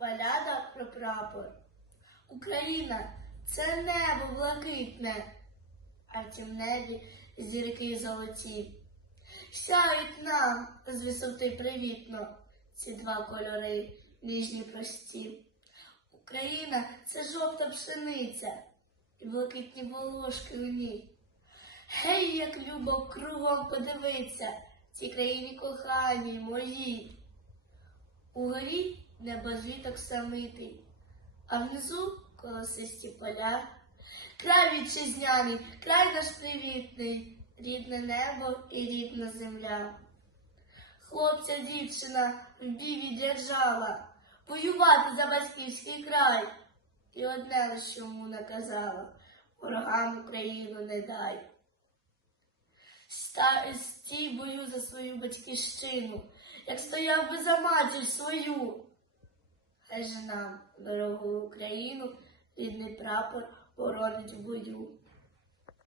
Баляда про прапор. Україна це небо блакитне, а в тім небі зірки золоті. Сяють нам з висоти привітно ці два кольори ніжні прості. Україна це жовта пшениця і блакитні волошки у ній. Гей, як любо кругом подивиться, цій країні коханій моїй. Угорі небозвіток самитий, а внизу колосисті поля. Край вітчизняний, край наш привітний, рідне небо і рідна земля. Хлопця дівчина в бій віддержала, воювати за батьківський край. І одне лиш йому наказала, ворогам Україну не дай. Стій бою за свою батьківщину, як стояв би за матір свою. Хай же нам, дорогу Україну, рідний прапор боронить в бою.